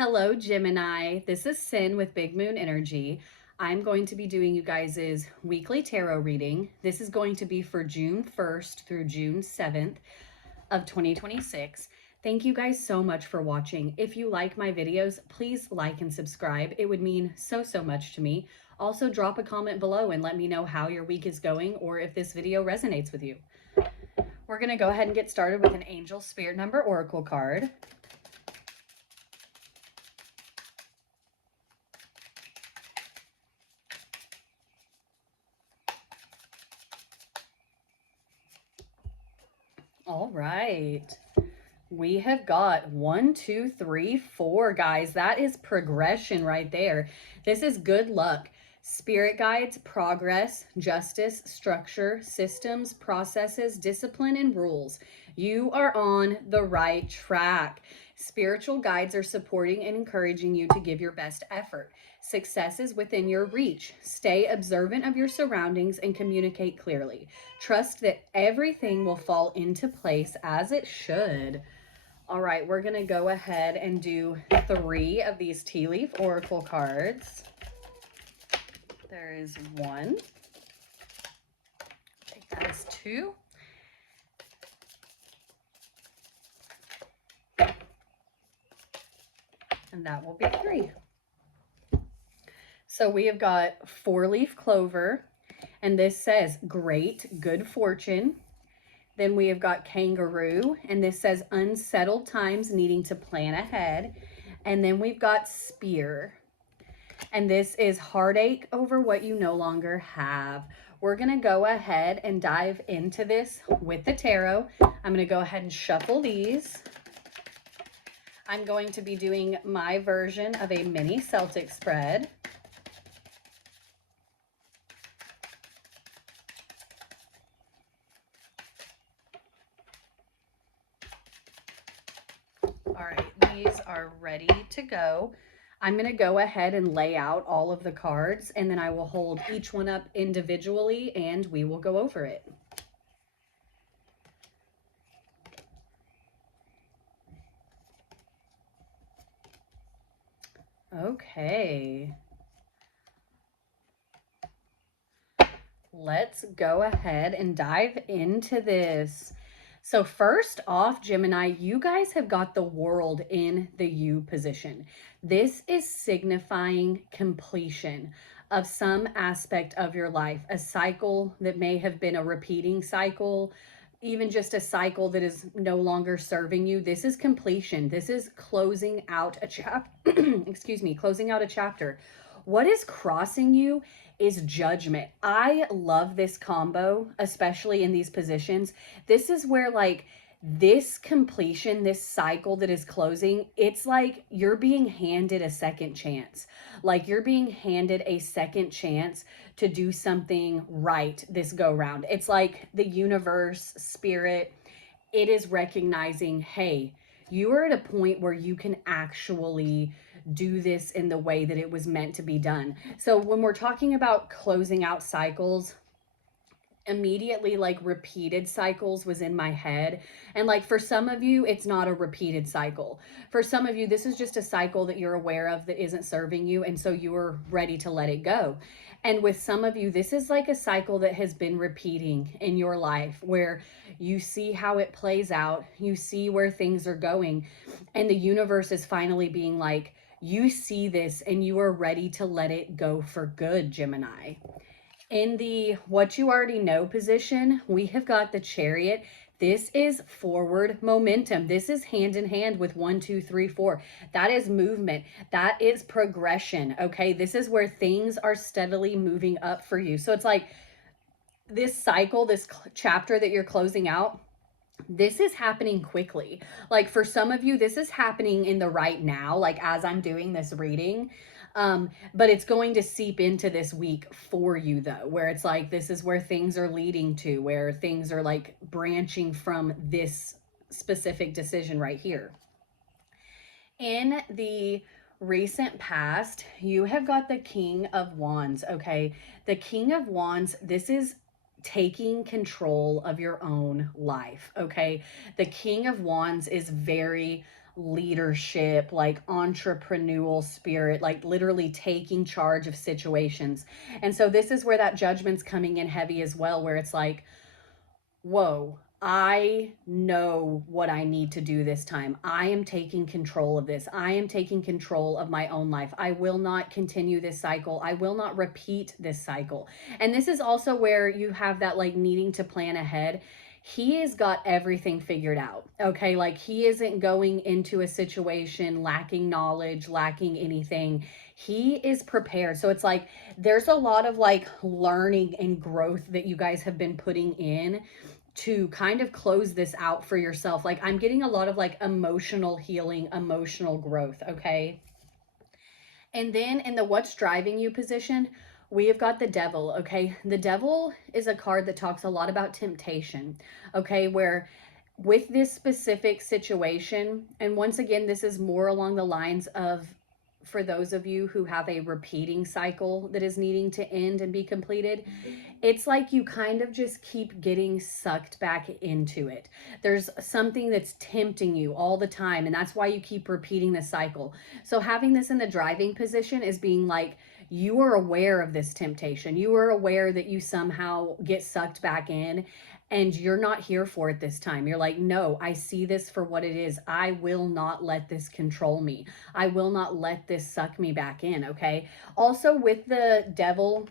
Hello, Gemini. This is Sin with Big Moon Energy. I'm going to be doing you guys' weekly tarot reading. This is going to be for June 1st through June 7th of 2026. Thank you guys so much for watching. If you like my videos, please like and subscribe. It would mean so much to me. Also, drop a comment below and let me know how your week is going or if this video resonates with you. We're going to go ahead and get started with an Angel Spirit Number Oracle card. All right. We have got 1, 2, 3, 4, guys. That is progression right there. This is good luck. Spirit guides, progress, justice, structure, systems, processes, discipline, and rules. You are on the right track. Spiritual guides are supporting and encouraging you to give your best effort. Success is within your reach. Stay observant of your surroundings and communicate clearly. Trust that everything will fall into place as it should. All right, we're going to go ahead and do 3 of these tea leaf oracle cards. There is 1. Take that as 2. And that will be 3. So we have got 4-leaf clover, and this says great good fortune. Then we have got kangaroo, and this says unsettled times needing to plan ahead. And then we've got spear, and this is heartache over what you no longer have. We're going to go ahead and dive into this with the tarot. I'm going to go ahead and shuffle these. I'm going to be doing my version of a mini Celtic spread. All right, these are ready to go. I'm going to go ahead and lay out all of the cards, and then I will hold each one up individually and we will go over it. Okay. Let's go ahead and dive into this. So first off, Gemini, you guys have got the world in the U position. This is signifying completion of some aspect of your life, a cycle that may have been a repeating cycle, even just a cycle that is no longer serving you. This is completion. This is closing out a chapter. Excuse me, closing out a chapter. What is crossing you is judgment. I love this combo, especially in these positions. This is where like this completion, this cycle that is closing, it's like you're being handed a second chance. Like you're being handed a second chance to do something right this go round. It's like the universe, spirit, it is recognizing, hey, you are at a point where you can actually do this in the way that it was meant to be done. So when we're talking about closing out cycles, immediately like repeated cycles was in my head. And like for some of you, it's not a repeated cycle. For some of you, this is just a cycle that you're aware of that isn't serving you. And so you are ready to let it go. And with some of you, this is like a cycle that has been repeating in your life where you see how it plays out. You see where things are going. And the universe is finally being like, you see this and you are ready to let it go for good, Gemini. In the what you already know position, we have got the Chariot. This is forward momentum. This is hand in hand with 1, 2, 3, 4. That is movement. That is progression. Okay. This is where things are steadily moving up for you. So it's like this cycle, this chapter that you're closing out, this is happening quickly. Like for some of you, this is happening in the right now, like as I'm doing this reading. But it's going to seep into this week for you though, where it's like, this is where things are leading to, where things are like branching from this specific decision right here. In the recent past, you have got the King of Wands. Okay. The King of Wands, this is taking control of your own life. Okay. The King of Wands is very leadership, like entrepreneurial spirit, like literally taking charge of situations. And so this is where that judgment's coming in heavy as well, where it's like, whoa, I know what I need to do this time. I am taking control of this. I am taking control of my own life. I will not continue this cycle. I will not repeat this cycle. And this is also where you have that like needing to plan ahead. He has got everything figured out. Okay. Like he isn't going into a situation lacking knowledge, lacking anything. He is prepared. So it's like there's a lot of like learning and growth that you guys have been putting in to kind of close this out for yourself. Like I'm getting a lot of like emotional healing, emotional growth, okay? And then in the what's driving you position, we have got the devil, okay? The devil is a card that talks a lot about temptation, okay? Where with this specific situation, and once again, this is more along the lines of for those of you who have a repeating cycle that is needing to end and be completed, it's like you kind of just keep getting sucked back into it. There's something that's tempting you all the time, and that's why you keep repeating the cycle. So having this in the driving position is being like, you are aware of this temptation. You are aware that you somehow get sucked back in and you're not here for it this time. You're like, no, I see this for what it is. I will not let this control me. I will not let this suck me back in, okay? Also with the devil,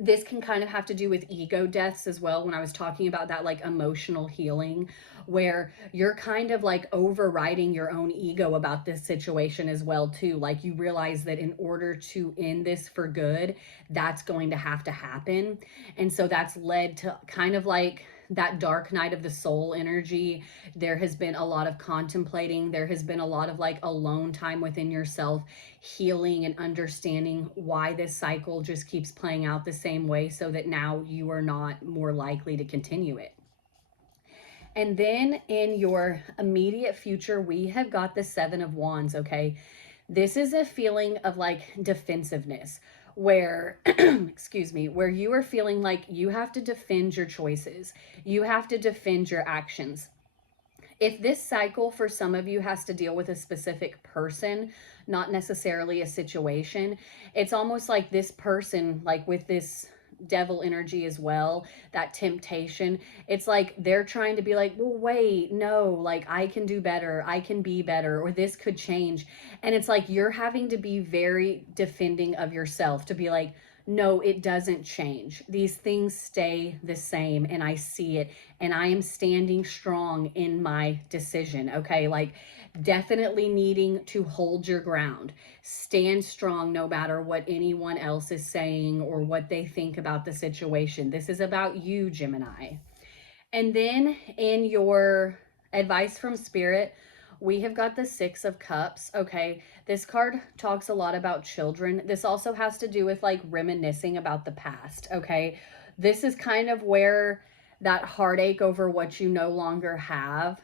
this can kind of have to do with ego deaths as well. When I was talking about that like emotional healing, where you're kind of like overriding your own ego about this situation as well too. Like you realize that in order to end this for good, that's going to have to happen. And so that's led to kind of like that dark night of the soul energy. There has been a lot of contemplating. There has been a lot of like alone time within yourself, healing and understanding why this cycle just keeps playing out the same way so that now you are not more likely to continue it. And then in your immediate future, we have got the Seven of Wands, okay? This is a feeling of like defensiveness where, excuse me, where you are feeling like you have to defend your choices. You have to defend your actions. If this cycle for some of you has to deal with a specific person, not necessarily a situation, it's almost like this person, like with this devil energy as well, that temptation, it's like they're trying to be like, well, wait, no, like I can do better, I can be better, or this could change. And it's like you're having to be very defending of yourself to be like, no, it doesn't change. These things stay the same, and I see it, and I am standing strong in my decision. Okay, like definitely needing to hold your ground, stand strong no matter what anyone else is saying or what they think about the situation. This is about you, Gemini. And then in your advice from Spirit, we have got the Six of Cups. Okay. This card talks a lot about children. This also has to do with like reminiscing about the past. Okay. This is kind of where that heartache over what you no longer have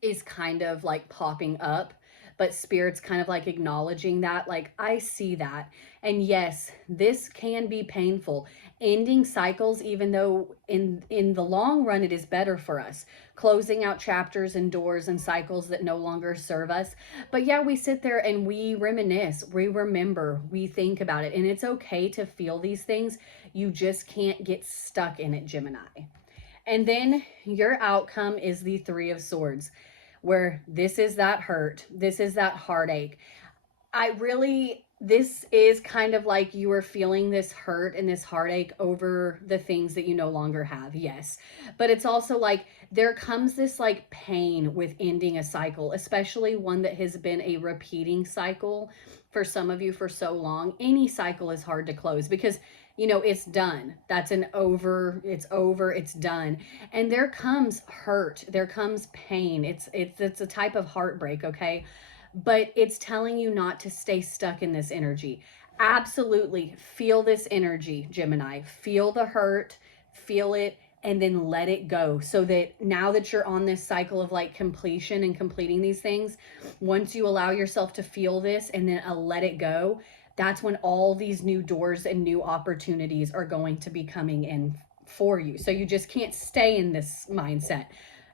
is kind of like popping up, but Spirit's kind of like acknowledging that, like, I see that. And yes, this can be painful, ending cycles, even though in the long run it is better for us, closing out chapters and doors and cycles that no longer serve us. But yeah, we sit there and we reminisce, we remember, we think about it, and it's okay to feel these things. You just can't get stuck in it, Gemini. And then your outcome is the Three of Swords, where this is that hurt, this is that heartache. This is kind of like you are feeling this hurt and this heartache over the things that you no longer have. Yes. But it's also like there comes this like pain with ending a cycle, especially one that has been a repeating cycle for some of you for so long. Any cycle is hard to close because it's done. That's an over, it's done. And there comes hurt, there comes pain. It's a type of heartbreak, okay? But it's telling you not to stay stuck in this energy. Absolutely feel this energy, Gemini. Feel the hurt, feel it, and then let it go, so that now that you're on this cycle of like completion and completing these things, once you allow yourself to feel this and then let it go, that's when all these new doors and new opportunities are going to be coming in for you. So you just can't stay in this mindset.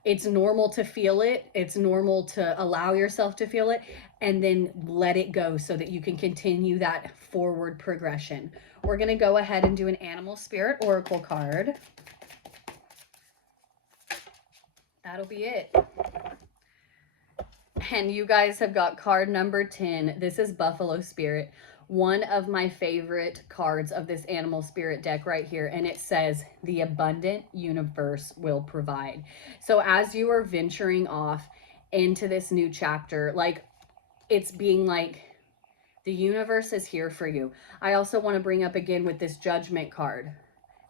It's normal to feel it. It's normal to allow yourself to feel it and then let it go so that you can continue that forward progression. We're going to go ahead and do an animal spirit oracle card. That'll be it. And you guys have got card number 10. This is Buffalo Spirit, one of my favorite cards of this animal spirit deck right here. And it says, the abundant universe will provide. So as you are venturing off into this new chapter, like, it's being like, the universe is here for you. I also want to bring up again with this judgment card,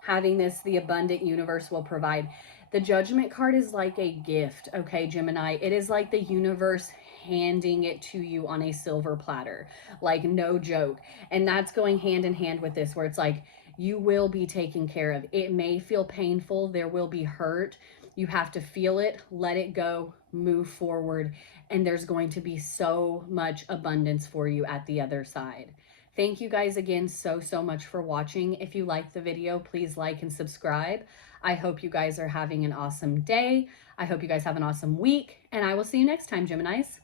having this, the abundant universe will provide. The judgment card is like a gift, okay, Gemini? It is like the universe handing it to you on a silver platter, like, no joke. And that's going hand in hand with this, where it's like, you will be taken care of. It may feel painful. There will be hurt. You have to feel it, let it go, move forward. And there's going to be so much abundance for you at the other side. Thank you guys again so much for watching. If you liked the video, please like and subscribe. I hope you guys are having an awesome day. I hope you guys have an awesome week, and I will see you next time, Geminis.